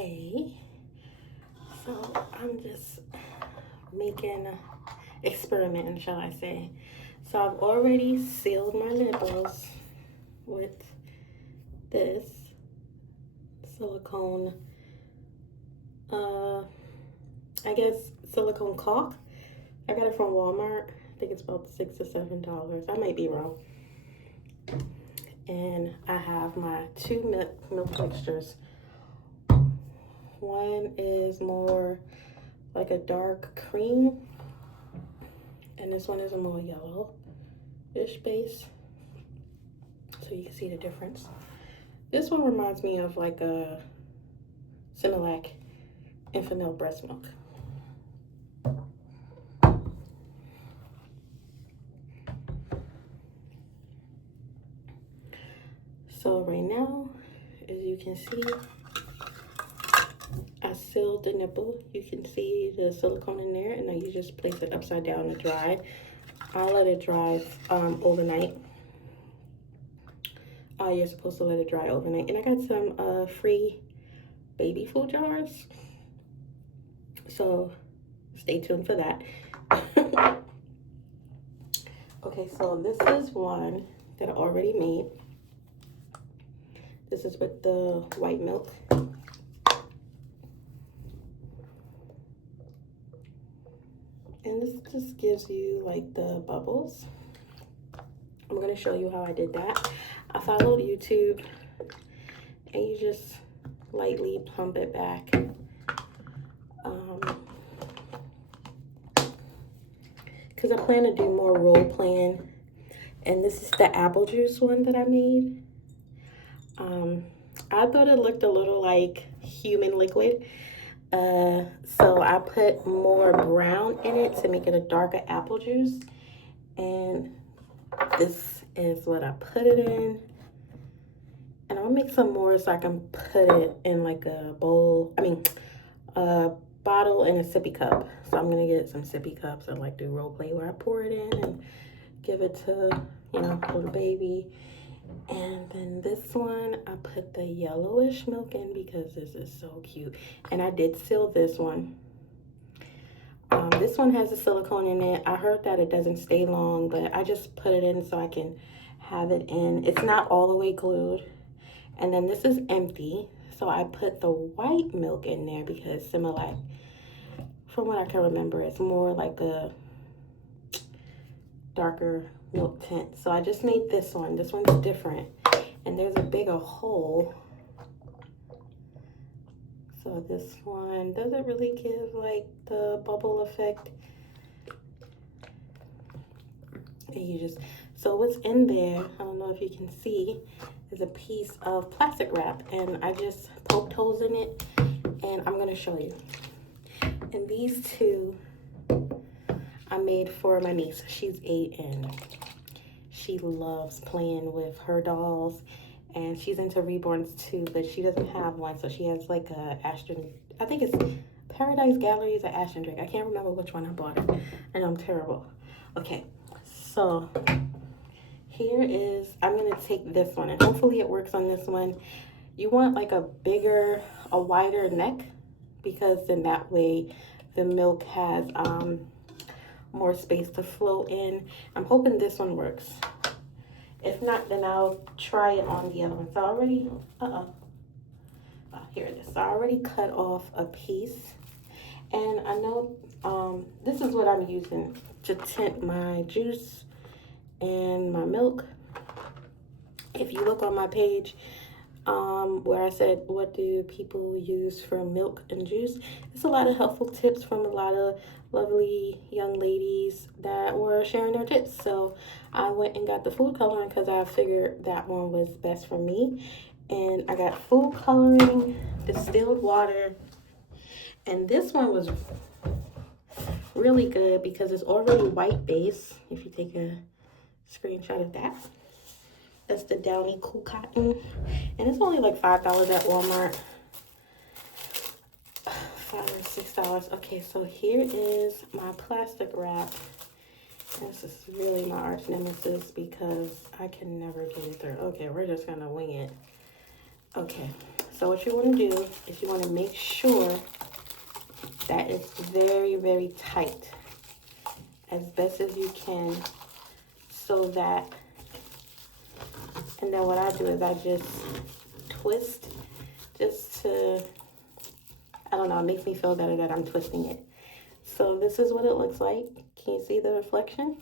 Okay, so I'm just making, experimenting, shall I say. So I've already sealed my nipples with this silicone, uh, I guess silicone caulk. I got it from Walmart. I think it's about $6 or $7. I might be wrong. And I have my two milk mixtures. One is more like a dark cream, and this one is a more yellow-ish base, so you can see the difference. This one reminds me of like a Similac infant milk breast milk. So right now, as you can see, I sealed the nipple. You can see the silicone in there, and now you just place it upside down to dry. I'll let it dry overnight. You're supposed to let it dry overnight. And I got some free baby food jars, so stay tuned for that. Okay, so this is one that I already made. This is with the white milk. And this just gives you like the bubbles. I'm going to show you how I did that. I followed YouTube, and you just lightly pump it back. Because I plan to do more role playing. And this is the apple juice one that I made. I thought it looked a little like human liquid. So I put more brown in it to make it a darker apple juice. And this is what I put it in. And I'll make some more so I can put it in like a bowl. A bottle and a sippy cup. So I'm gonna get some sippy cups. I like to role play where I pour it in and give it to, little baby. And then this one, I put the yellowish milk in because this is so cute. And I did seal this one. This one has a silicone in it. I heard that it doesn't stay long, but I just put it in so I can have it in. It's not all the way glued. And then this is empty. So I put the white milk in there because Similac, from what I can remember, it's more like a darker milk tint. So I just made this one. This one's different. And there's a bigger hole. So this one doesn't really give like the bubble effect. And you just, so what's in there, I don't know if you can see, is a piece of plastic wrap. And I just poked holes in it, and I'm gonna show you. And these two I made for my niece. She's 8 and she loves playing with her dolls, and she's into reborns too, but she doesn't have one. So she has like a Ashton, I think it's Paradise Galleries or Ashton Drake. I can't remember which one I bought her. I know I'm terrible. Okay, so here is, I'm gonna take this one, and hopefully it works on this one. You want like a wider neck, because then that way the milk has more space to flow in. I'm hoping this one works. If not, then I'll try it on the other one. So I already, here it is. So I already cut off a piece. And I know this is what I'm using to tint my juice and my milk. If you look on my page, where I said, what do people use for milk and juice? It's a lot of helpful tips from a lot of lovely young ladies that were sharing their tips. So I went and got the food coloring because I figured that one was best for me. And I got food coloring, distilled water, and this one was really good because it's already white base. If you take a screenshot of that. That's the Downy Cool Cotton. And it's only like $5 at Walmart. $5 or $6. Okay, so here is my plastic wrap. This is really my arch nemesis because I can never get it through. Okay, we're just gonna wing it. Okay, So what you want to do is you want to make sure that it's very, very tight as best as you can, so that, and then what I do is I just twist just to, I don't know, it makes me feel better that I'm twisting it. So this is what it looks like. Can you see the reflection?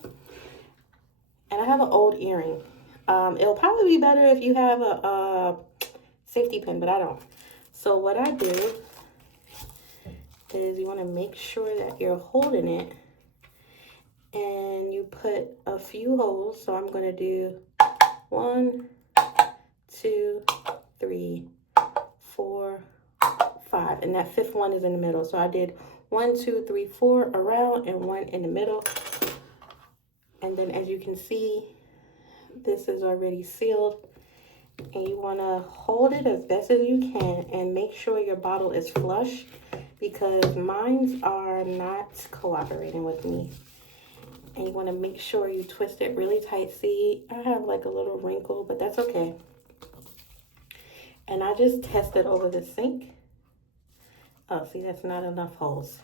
And I have an old earring. It'll probably be better if you have a safety pin, but I don't. So what I do is you want to make sure that you're holding it and you put a few holes. So I'm going to do 1, 2, 3, 4, 5, and that 5th one is in the middle. So I did 1, 2, 3, 4 around and 1 in the middle. And then as you can see, this is already sealed, and you want to hold it as best as you can and make sure your bottle is flush, because mines are not cooperating with me. And you want to make sure you twist it really tight. See, I have like a little wrinkle, but that's okay. And I just test it over the sink. Oh, see, that's not enough holes.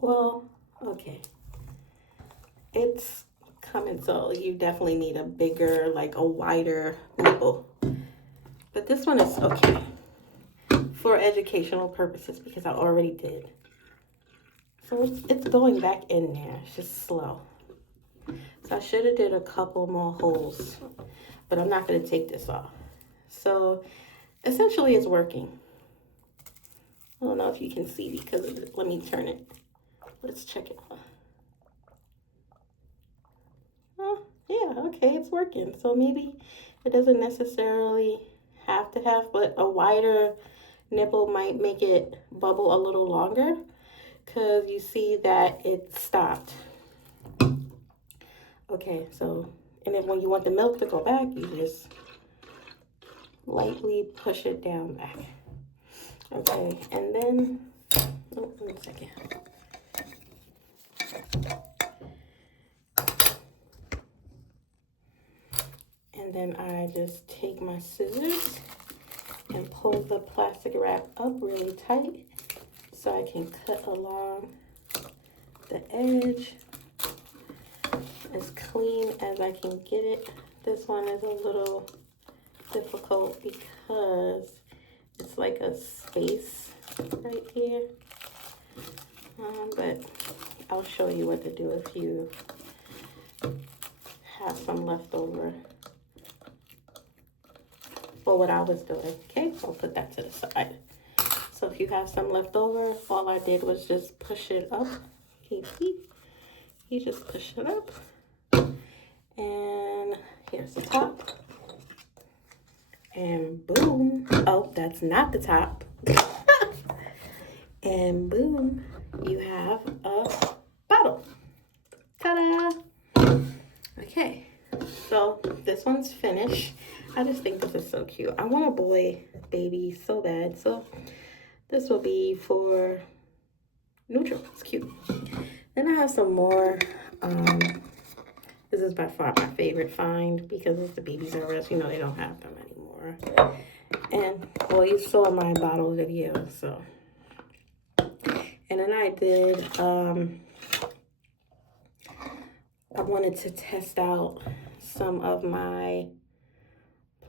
Well, okay. It's coming, so you definitely need a bigger, like a wider nipple. But this one is okay for educational purposes because I already did. So it's going back in there. It's just slow. So I should have did a couple more holes, but I'm not going to take this off. So essentially it's working. I don't know if you can see because of it. Let me turn it. Let's check it. Oh, yeah, okay, it's working. So maybe it doesn't necessarily have to have, but a wider nipple might make it bubble a little longer, because you see that it stopped. Okay, so, and then when you want the milk to go back, you just lightly push it down back. Okay, and then, oh, 1 second. And then I just take my scissors and pull the plastic wrap up really tight so I can cut along the edge as clean as I can get it. This one is a little difficult because it's like a space right here. But I'll show you what to do if you have some left over. For what I was doing, okay? I'll put that to the side. So if you have some left over, all I did was just push it up. Can you see? You just push it up. And here's the top. And boom. Oh, that's not the top. And boom, you have a bottle. Ta-da! Okay, so this one's finished. I just think this is so cute. I want a boy baby so bad. So this will be for neutral. It's cute. Then I have some more. This is by far my favorite find because it's the Babies R Us. You know, they don't have them anymore. And, well, you saw my bottle video, so. And then I did, I wanted to test out some of my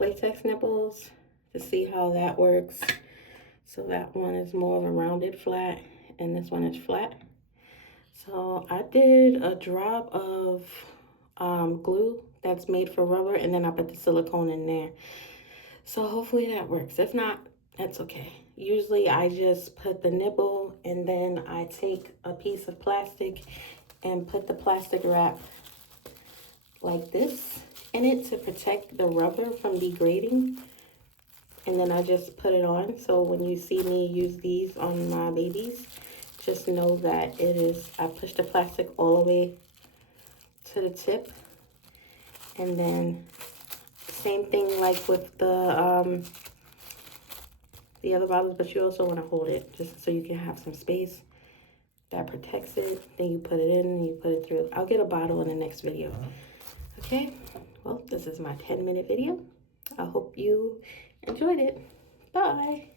Playtex nipples to see how that works. So that one is more of a rounded flat, and this one is flat. So I did a drop of glue that's made for rubber, and then I put the silicone in there. So hopefully that works. If not, that's okay. Usually I just put the nipple and then I take a piece of plastic and put the plastic wrap like this in it to protect the rubber from degrading. And then I just put it on. So when you see me use these on my babies, just know that it is, I push the plastic all the way to the tip. And then same thing like with the other bottles, but you also want to hold it just so you can have some space that protects it. Then you put it in and you put it through. I'll get a bottle in the next video. Okay, well, this is my 10-minute video. I hope you enjoyed it. Bye.